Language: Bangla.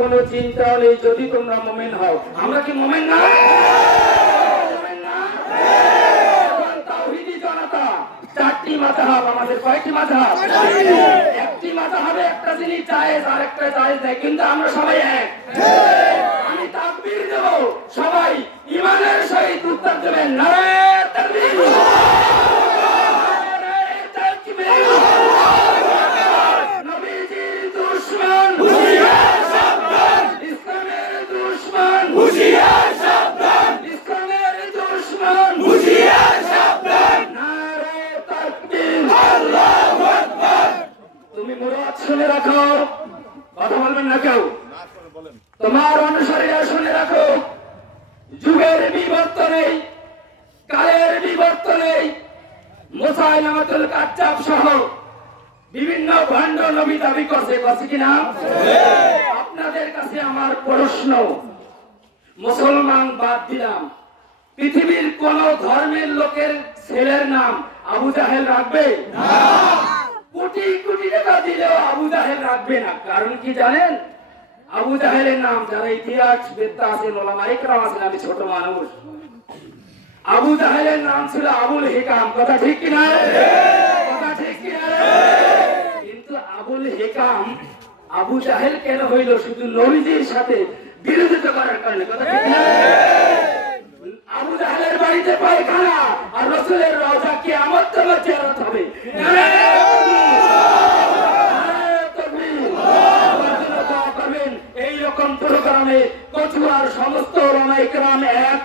কোনো চিন্তা নেই যদি তোমরা মুমিন হও। আমরা কি মুমিন না? তাওহীদি জনতা চারটি মাযহাব, আমাদের কয়টি মাযহাব? একটি মাযহাবে একটা জিনিস জায়েজ আর একটা জায়েজ নাই, কিন্তু আমরা সবাই এক। আমি তাকবীর দেব, সবাই ঈমানের সহিত উত্তর দেবেন নারে তাকবীর, নারে তাকবীর। নবীজির দুশমন হুঁশিয়ার সাবধান, ইসলামের দুশমন হুঁশিয়ার সাবধান, ইসলামের দুশমন হুঁশিয়ার সাবধান, নারে তাকবীর, আল্লাহু আকবার। তুমি মুরাদ শুনে রাখো, কথা বলবেন না কেউ। তোমার অনুসারীরা শুনে রাখো, যুগের বিবর্তনে, কালের বিবর্তনে মুসাইলামাতুল কাজ্জাব সহ বিভিন্ন ভণ্ড নবী দাবি করছে, করছে কিনা? আপনাদের কাছে আমার প্রশ্ন, মুসলমান বাদ দিলাম, পৃথিবীর কোন ধর্মের লোকের ছেলের নাম আবু জাহেল রাখবে? কোটি কোটি টাকা দিলেও আবু জাহেল রাখবে না। কারণ কি জানেন? আবু জাহেলের নাম, যারা ইতিহাস বেত্তা আছেন, ওলামা ইকরাম আছেন, আমি ছোট মানুষ, আবু জাহেলের নাম ছিল আবুল হিকাম। কথা ঠিক কিনা? কথা ঠিক কিনা? কিন্তু আবুল হিকাম আবু জাহেল কেন হইল? শুধু নবীজির সাথে বিরোধিতা করার কারণে। কথা ঠিক কিনা? আবু জাহেলের বাড়িতে পায়খানা আর রাসূলের রওজা কিয়ামত তবে জিয়ারত হবে। এইরকম প্রোগ্রামে কচুয়ার সমস্ত ওলামা ইকরাম এক